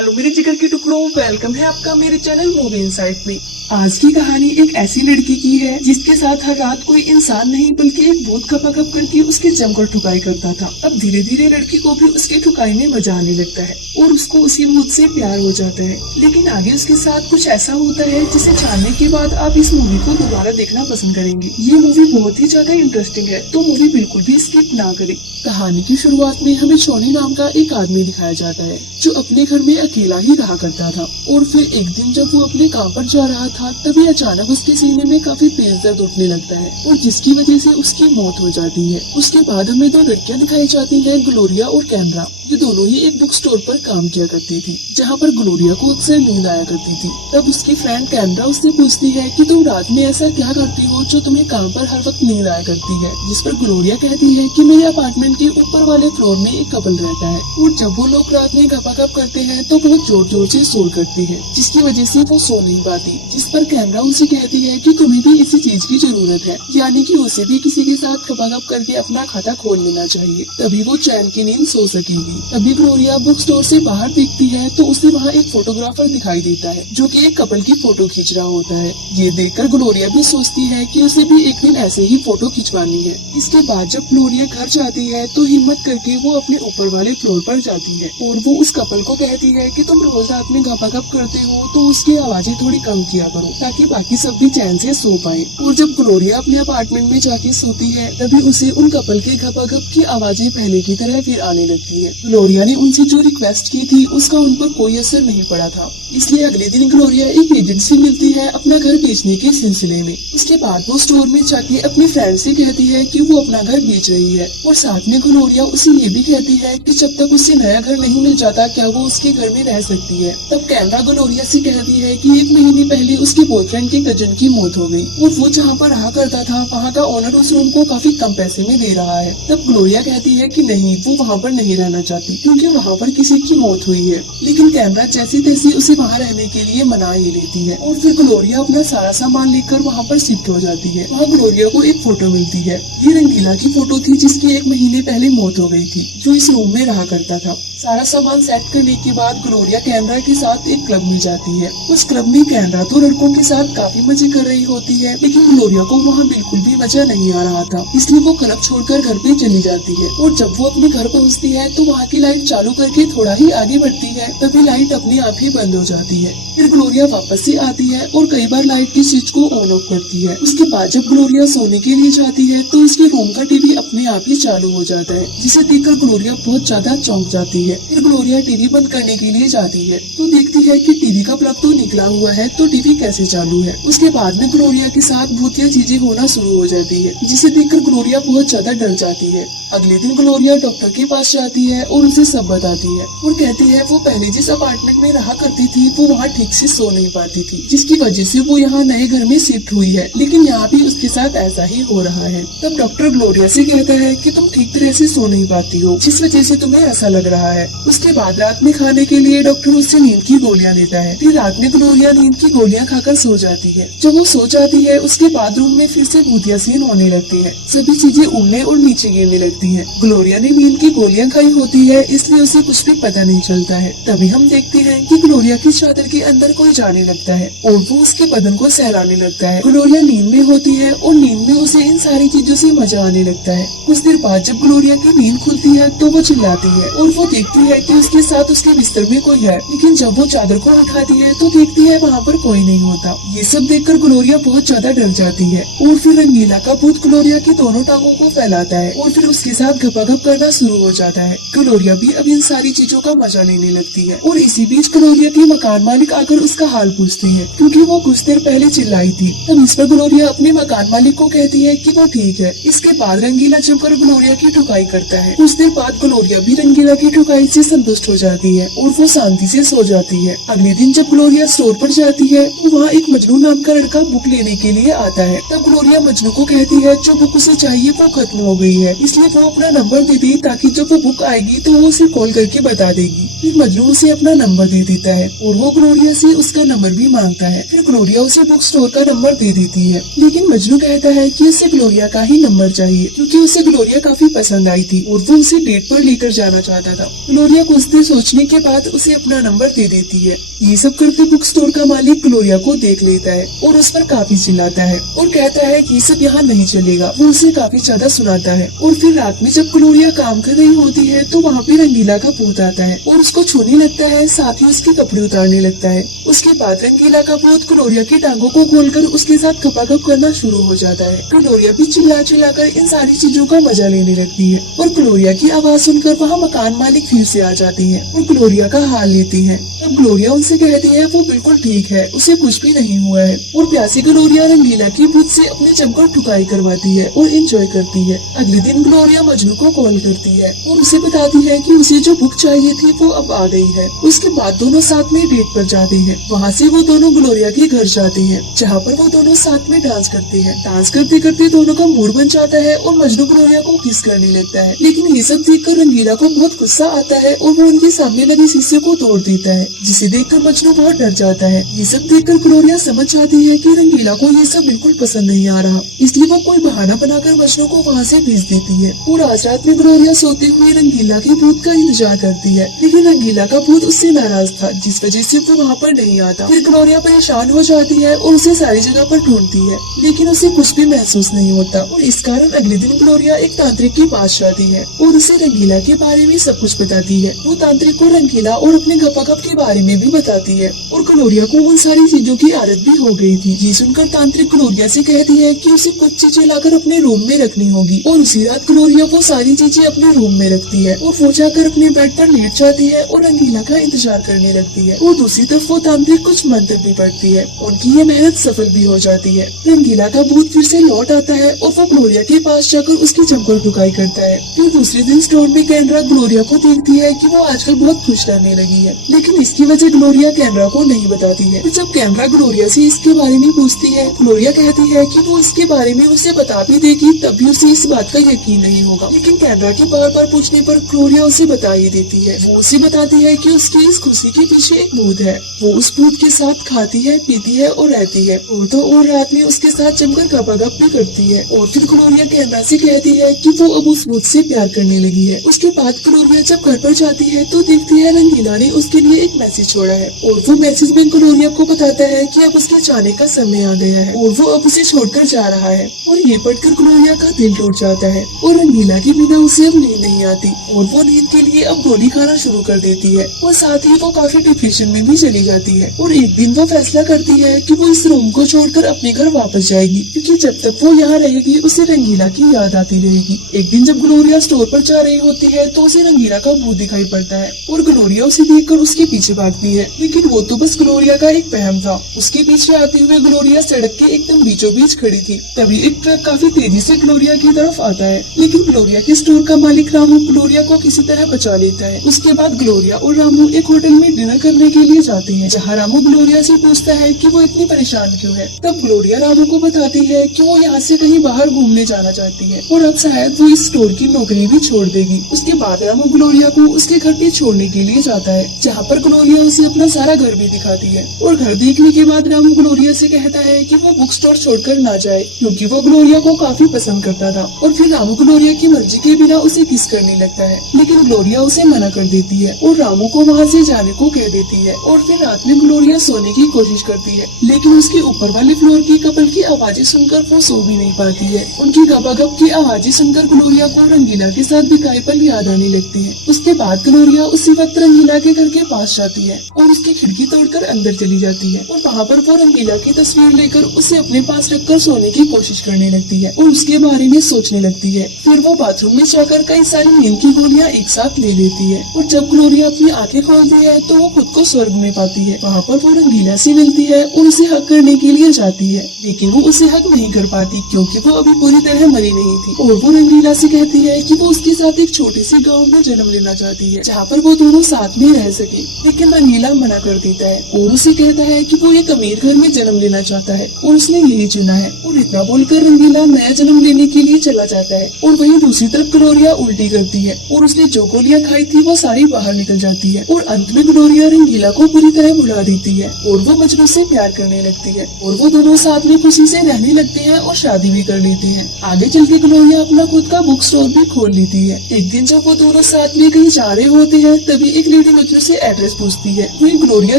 Hello मेरे जिगर के टुकड़ों, वेलकम है आपका मेरे चैनल मूवी इनसाइट में। आज की कहानी एक ऐसी लड़की की है जिसके साथ हर रात कोई इंसान नहीं बल्कि एक भूत खपा खप करके उसके जमकर ठुकाई करता था। अब धीरे धीरे लड़की को भी उसकी ठुकाई में मजा आने लगता है और उसको उसी भूत से प्यार हो जाता है। लेकिन आगे उसके साथ कुछ ऐसा होता है जिसे जानने के बाद आप इस मूवी को दोबारा देखना पसंद करेंगे। ये मूवी बहुत ही ज्यादा इंटरेस्टिंग है, तो मूवी बिल्कुल भी स्किप ना करें। कहानी की शुरुआत में हमें शोनी नाम का एक आदमी दिखाया जाता है जो अपने घर में अकेला ही रहा करता था। और फिर एक दिन जब वो अपने काम पर जा रहा था तभी अचानक उसके सीने में काफी तेज दर्द उठने लगता है और जिसकी वजह से उसकी मौत हो जाती है। उसके बाद हमें दो लड़कियां दिखाई जाती हैं, ग्लोरिया और कैमरा। ये दोनों ही एक बुक स्टोर पर काम किया करती थी जहाँ पर ग्लोरिया को अक्सर नींद आया करती थी। तब उसकी फ्रेंड कैमरा उससे पूछती है कि तुम रात में ऐसा क्या करती हो जो तुम्हें काम पर हर वक्त नींद आया करती है। जिस पर ग्लोरिया कहती है कि मेरे अपार्टमेंट के ऊपर वाले फ्लोर में एक कपल रहता है और जब वो लोग रात में घपाघप करते हैं तो बहुत जोर जोर से शोर करती है जिसकी वजह से वो सो नहीं पाती। जिस पर कैमरा उनसे कहती है कि तुम्हें भी इसी चीज की जरूरत है, यानी कि उसे भी किसी के साथ घपाघप करके अपना खाता खोल लेना चाहिए, तभी वो चैन की नींद सो सकेगी। तभी ग्लोरिया बुक स्टोर से बाहर देखती है तो उसे वहाँ एक फोटोग्राफर दिखाई देता है जो कि एक कपल की फोटो खींच रहा होता है। ये देखकर ग्लोरिया भी सोचती है कि उसे भी एक दिन ऐसे ही फोटो खिंचवानी है। इसके बाद जब ग्लोरिया घर जाती है तो हिम्मत करके वो अपने ऊपर वाले फ्लोर पर जाती है और वो उस कपल को कहती है कि तुम रोज रात में घपाघप करते हो तो उसकी आवाजें थोड़ी कम किया करो ताकि बाकी सब भी चैन से सो पाए। और जब ग्लोरिया अपने अपार्टमेंट में जाके सोती है तभी उसे उन कपल के घपाघप की आवाजें पहले की तरह फिर आने लगती है। ग्लोरिया ने उनसे जो रिक्वेस्ट की थी उसका उन पर कोई असर नहीं पड़ा था, इसलिए अगले दिन ग्लोरिया एक एजेंट से मिलती है अपना घर बेचने के सिलसिले में। उसके बाद वो स्टोर में जाके अपनी फ्रेंड से कहती है कि वो अपना घर बेच रही है और साथ में ग्लोरिया उसे ये भी कहती है कि जब तक उसे नया घर नहीं मिल जाता क्या वो उसके घर में रह सकती है। तब कैमरा ग्लोरिया से कहती है कि 1 महीने पहले उसके बॉयफ्रेंड के कजन की मौत हो गई और वो जहाँ पर रहा करता था वहाँ का ओनर उस रूम को काफी कम पैसे में दे रहा है। तब ग्लोरिया कहती है कि नहीं, वो वहाँ पर नहीं रहना चाहती क्योंकि वहाँ पर किसी की मौत हुई है। लेकिन कैमरा जैसी तैसी उसे वहाँ रहने के लिए मना ही लेती है और फिर ग्लोरिया अपना सारा सामान लेकर वहाँ पर शिफ्ट हो जाती है। वहाँ ग्लोरिया को एक फोटो मिलती है। ये रंगीला की फोटो थी जिसकी 1 महीने पहले मौत हो गई थी, जो इस रूम में रहा करता था। सारा सामान सेट करने के बाद ग्लोरिया कैमरा के साथ एक क्लब में जाती है। उस क्लब में कैमरा तो लड़कों के साथ काफी मजे कर रही होती है लेकिन ग्लोरिया को वहाँ बिल्कुल भी मजा नहीं आ रहा था, इसलिए वो क्लब छोड़कर घर पे चली जाती है। और जब वो अपने घर पहुँचती है तो वहाँ की लाइट चालू करके थोड़ा ही आगे बढ़ती है तभी लाइट अपने आप ही बंद हो जाती है। फिर ग्लोरिया वापस से आती है और कई बार लाइट की स्विच को ऑन ऑफ करती है। उसके बाद जब ग्लोरिया सोने के लिए जाती है तो उसके रूम का टीवी अपने आप ही चालू हो जाता है, जिसे देखकर ग्लोरिया बहुत ज्यादा चौंक जाती है। फिर ग्लोरिया टीवी बंद करने के लिए जाती है तो देखती है कि टीवी का प्लग तो निकला हुआ है, तो टीवी कैसे चालू है। उसके बाद में ग्लोरिया के साथ भूतिया चीजें होना शुरू हो जाती है, जिसे देखकर ग्लोरिया बहुत ज्यादा डर जाती है। अगले दिन ग्लोरिया डॉक्टर के पास जाती है और उसे सब बताती है और कहती है वो पहले जिस अपार्टमेंट में रहा करती थी वो वहाँ ठीक से सो नहीं पाती थी, जिसकी वजह से वो यहाँ नए घर में शिफ्ट हुई है, लेकिन यहाँ भी उसके साथ ऐसा ही हो रहा है। तब डॉक्टर ग्लोरिया से कहता है कि तुम ठीक तरह से सो नहीं पाती हो, जिस वजह से तुम्हें ऐसा लग रहा है। उसके बाद रात में खाने के लिए डॉक्टर उससे नींद की गोलियां लेता है। फिर रात में ग्लोरिया नींद की गोलियां खाकर सो जाती है। जब वो सो जाती है उसके बाद रूम में फिर से भूतिया सीन होने लगती है, सभी चीजें उड़ने और नीचे गिरने लगती है। ग्लोरिया ने नींद की गोलियां खाई होती है, इसलिए उसे कुछ भी पता नहीं चलता है। तभी हम देखते हैं कि ग्लोरिया की चादर के अंदर कोई जाने लगता है और वो उसके बदन को सहलाने लगता है। ग्लोरिया नींद में होती है और नींद में उसे इन सारी चीजों से मजा आने लगता है। कुछ देर बाद जब ग्लोरिया की नींद खुलती है तो वो चिल्लाती है और वो देखती है कि उसके साथ उसके बिस्तर में कोई है, लेकिन जब वो चादर को उठाती है तो देखती है वहाँ पर कोई नहीं होता। ये सब देखकर ग्लोरिया बहुत ज्यादा डर जाती है और फिर रंगीला का भूत ग्लोरिया की दोनों टांगों को फैलाता है और फिर उसके साथ घपाघप करना शुरू हो जाता है। ग्लोरिया भी अब इन सारी चीजों का मजा लेने लगती है और इसी बीच ग्लोरिया के मकान मालिक आकर उसका हाल पूछते हैं क्योंकि वो कुछ देर पहले चिल्लाई थी। तब इस पर ग्लोरिया अपने मकान मालिक को कहती है कि वो ठीक है। इसके बाद रंगीला जमकर ग्लोरिया की ठुकाई करता है। कुछ देर बाद ग्लोरिया भी रंगीला की ठुकाई से संतुष्ट हो जाती है और वो शांति से सो जाती है। अगले दिन जब ग्लोरिया स्टोर पर जाती है तो वहाँ एक मजनू नाम का लड़का बुक लेने के लिए आता है। तब ग्लोरिया मजनू को कहती है जो बुक उसे चाहिए वो खत्म हो गई है, इसलिए वो अपना नंबर दे दी ताकि जब वो बुक आएगी तो वो उसे कॉल करके बता देगी। फिर मजनू उसे अपना नंबर दे देता है और वो ग्लोरिया से उसका नंबर भी मांगता है। फिर ग्लोरिया उसे बुक स्टोर का नंबर दे देती है, लेकिन मजनू कहता है कि उसे ग्लोरिया का ही नंबर चाहिए क्योंकि उसे ग्लोरिया काफी पसंद आई थी और वो उसे डेट पर लेकर जाना चाहता था। ग्लोरिया कुछ देर सोचने के बाद साथ उसे अपना नंबर दे देती है। ये सब करते बुक स्टोर का मालिक ग्लोरिया को देख लेता है और उस पर काफी चिल्लाता है और कहता है कि ये सब यहाँ नहीं चलेगा। वो उसे काफी ज्यादा सुनाता है और फिर रात में जब ग्लोरिया काम कर रही होती है तो वहाँ पे रंगीला का भूत आता है और उसको छूने लगता है, साथ ही उसके कपड़े उतारने लगता है। उसके बाद रंगीला का भूत ग्लोरिया की टांगों को खोलकर उसके साथ खपाखप करना शुरू हो जाता है। ग्लोरिया भी चिल्ला चिल्लाकर इन सारी चीजों का मजा लेने लगती है और ग्लोरिया की आवाज सुनकर वहाँ मकान मालिक फिर से आ जाती है और ग्लोरिया का हाल लेती है। तब ग्लोरिया उनसे कहती है वो बिल्कुल ठीक है, उसे कुछ भी नहीं हुआ है। और प्यासी ग्लोरिया रंगीला की भूत से अपने जमकर ठुकाई करवाती है और एंजॉय करती है। अगले दिन ग्लोरिया मजनू को कॉल करती है और उसे बताती है कि उसे जो बुक चाहिए थी वो अब आ गई है। उसके बाद दोनों साथ में डेट पर जाते हैं। वहाँ से वो दोनों ग्लोरिया के घर जाते हैं जहाँ पर वो दोनों साथ में डांस करते हैं। डांस करते करते दोनों का मूड बन जाता है और मजनू ग्लोरिया को किस करने लगता है। लेकिन ये सब देखकर रंगीला को बहुत गुस्सा आता है और वो उनके सामने लगे शीशे को तोड़ देता है, जिसे देखकर मजनू बहुत डर जाता है। ये सब देखकर ग्लोरिया समझ जाती है कि रंगीला को ये सब बिल्कुल पसंद नहीं आ रहा, इसलिए वो कोई बहाना बनाकर मजनू को वहाँ से भेज देती है। और आज रात में ग्लोरिया सोते हुए रंगीला के भूत का इंतजार करती है, लेकिन रंगीला का भूत उससे नाराज था, जिस वजह से वो वहाँ पर नहीं आता। फिर ग्लोरिया परेशान हो जाती है और उसे सारी जगह पर ढूंढती है, लेकिन उसे कुछ भी महसूस नहीं होता। और इस कारण अगले दिन ग्लोरिया एक तांत्रिक के पास जाती है और उसे रंगीला के बारे में सब कुछ बताती है। वो तांत्रिक को रंगीला और अपने गपागप के बारे में भी बताती है और ग्लोरिया को उन सारी चीजों की आदत भी हो गई थी। ये सुनकर तांत्रिक ग्लोरिया से कहती है कि उसे कुछ चीजें लाकर अपने रूम में रखनी होगी और उसी रात ग्लोरिया वो सारी चीजें अपने रूम में रखती है और वो जाकर अपने बेड पर लेट जाती है और रंगीला का इंतजार करने लगती है। और दूसरी तरफ वो तांत्रिक कुछ मंत्र भी पढ़ती है। उनकी ये मेहनत सफल भी हो जाती है। रंगीला का भूत फिर से लौट आता है और वो ग्लोरिया के पास जाकर उसकी जमकर ठुकाई करता है। फिर दूसरे दिन स्टोर में कैनरा ग्लोरिया को देखती है कि वो आजकल बहुत खुश रहने लगी है, लेकिन इसकी वजह ग्लोरिया कैनरा को नहीं बताती है। फिर जब कैनरा ग्लोरिया से इसके बारे में पूछती है, ग्लोरिया कहती है कि वो इसके बारे में उसे बता भी देगी तब भी उसे इस बात का यकीन नहीं होगा। लेकिन कैनरा के बार बार पूछने पर ग्लोरिया उसे बता ही देती है। वो उसे बताती है कि उसकी इस खुशी के पीछे एक भूत है। वो उस भूत के साथ खाती है, पीती है और रहती है और तो और रात में उसके साथ जमकर गपागप भी करती है। और फिर ग्लोरिया कैनरा से कहती है कि वो अब उस भूत से प्यार करने लगी है। उसके बाद ग्लोरिया जब घर पर जाती है तो देखती है रंगीला ने उसके लिए एक मैसेज छोड़ा है और वो मैसेज में ग्लोरिया को बताता है कि अब उसके जाने का समय आ गया है और वो अब उसे छोड़कर जा रहा है। और ये पढ़कर ग्लोरिया का दिल टूट जाता है और रंगीला के बिना उसे अब नींद नहीं आती और वो नींद के लिए अब गोली खाना शुरू कर देती है और साथ ही वो काफी डिप्रेशन में भी चली जाती है। और एक दिन वो फैसला करती है कि वो इस रूम को छोड़कर अपने घर वापस जाएगी, क्योंकि जब तक वो यहाँ रहेगी उसे रंगीला की याद आती रहेगी। एक दिन जब ग्लोरिया स्टोर पर जा रही होती है तो उसे रंगीला का भूत दिखाई पड़ता है और ग्लोरिया उसे देखकर उसके पीछे भागती है, लेकिन वो तो बस ग्लोरिया का एक वहम था। उसके पीछे आते हुए ग्लोरिया सड़क के एकदम बीचों बीच खड़ी थी। तभी एक ट्रक काफी तेजी से ग्लोरिया की तरफ आता है, लेकिन ग्लोरिया के स्टोर का मालिक रामू ग्लोरिया को किसी तरह बचा लेता है। उसके बाद ग्लोरिया और रामू एक होटल में डिनर करने के लिए जाते हैं, जहाँ रामू ग्लोरिया से पूछता है कि वो इतनी परेशान क्यों है। तब ग्लोरिया रामू को बताती है कि वो यहाँ से कहीं बाहर घूमने जाना चाहती है और अब शायद वो इस स्टोर की नौकरी भी छोड़ देगी। उसके बाद रामू ग्लोरिया को उसके घर पे छोड़ने के लिए जाता है, जहाँ पर ग्लोरिया उसे अपना सारा घर भी दिखाती है। और घर देखने के बाद रामू ग्लोरिया से कहता है कि वो बुक स्टोर छोड़कर ना जाए, क्योंकि वो ग्लोरिया को काफी पसंद करता था। और फिर रामू ग्लोरिया की मर्जी के बिना उसे किस करने लगता है, लेकिन ग्लोरिया उसे मना कर देती है और रामू को वहाँ से जाने को कह देती है। और फिर रात में ग्लोरिया सोने की कोशिश करती है, लेकिन उसके ऊपर वाले फ्लोर की कपल की आवाजें सुनकर वो सो भी नहीं पाती है। उनकी गपागप की आवाजें सुनकर ग्लोरिया को रंगीला के साथ बिताए पल याद आने लगती है। उसके बाद ग्लोरिया उसी वक्त रंगीला के घर के पास जाती है और उसकी खिड़की तोड़कर अंदर चली जाती है और वहाँ पर वो रंगीला की तस्वीर लेकर उसे अपने पास रखकर सोने की कोशिश करने लगती है और उसके बारे में सोचने लगती है। फिर वो बाथरूम में जाकर कई सारी नींद की गोलियां एक साथ ले लेती है और जब ग्लोरिया अपनी आंखें खोलती है तो वो खुद को स्वर्ग में पाती है। वहाँ पर वो रंगीला से मिलती है और उसे हक करने के लिए जाती है, लेकिन वो उसे हक नहीं कर पाती क्योंकि वो अभी पूरी तरह मरी नहीं थी। और वो रंगीला से कहती है कि वो उसके साथ एक छोटे से गाँव में जन्म लेना चाहती है, जहाँ पर वो दोनों साथ में रह सके। लेकिन रंगीला मना कर देता है और उसे कहता है कि वो एक अमीर घर में जन्म लेना चाहता है और उसने यही चुना है। और इतना बोलकर रंगीला नया जन्म लेने के लिए चला जाता है और वहीं दूसरी तरफ ग्लोरिया उल्टी करती है और उसने जो गोलियां खाई थी वो सारी बाहर निकल जाती है और अंत में ग्लोरिया रंगीला को पूरी तरह भुला देती है और वो मजनू से प्यार करने लगती है और वो दोनों साथ में खुशी से रहने लगते हैं और शादी भी कर लेते हैं। आगे चल के ग्लोरिया अपना खुद का बुक स्टोर भी खोल लेती है। एक दिन जब वो दोनों साथ में कहीं जा रहे होते हैं तभी एक लेडी मजनू से एड्रेस पूछती है। वहीं ग्लोरिया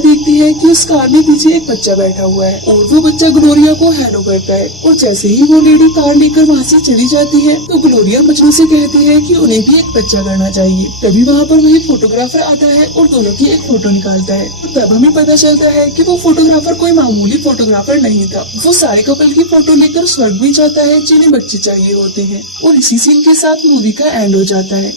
देखती है कि उस कार में पीछे एक बच्चा बैठा हुआ है और वो बच्चा ग्लोरिया को हेलो करता है। और जैसे ही वो लेडी कार लेकर वहाँ से चली जाती है तो ग्लोरिया मजनू से कहती है कि उन्हें भी एक बच्चा करना चाहिए। तभी वहाँ पर वही फोटोग्राफर आता है और दोनों की एक फोटो निकालता है। तो तब हमें पता चलता है कि वो फोटोग्राफर कोई मामूली फोटोग्राफर नहीं था, वो सारे कपल की फोटो लेकर स्वर्ग भी जाता है जिन्हें बच्चे चाहिए होते हैं। और इसी सीन के साथ मूवी का एंड हो जाता है।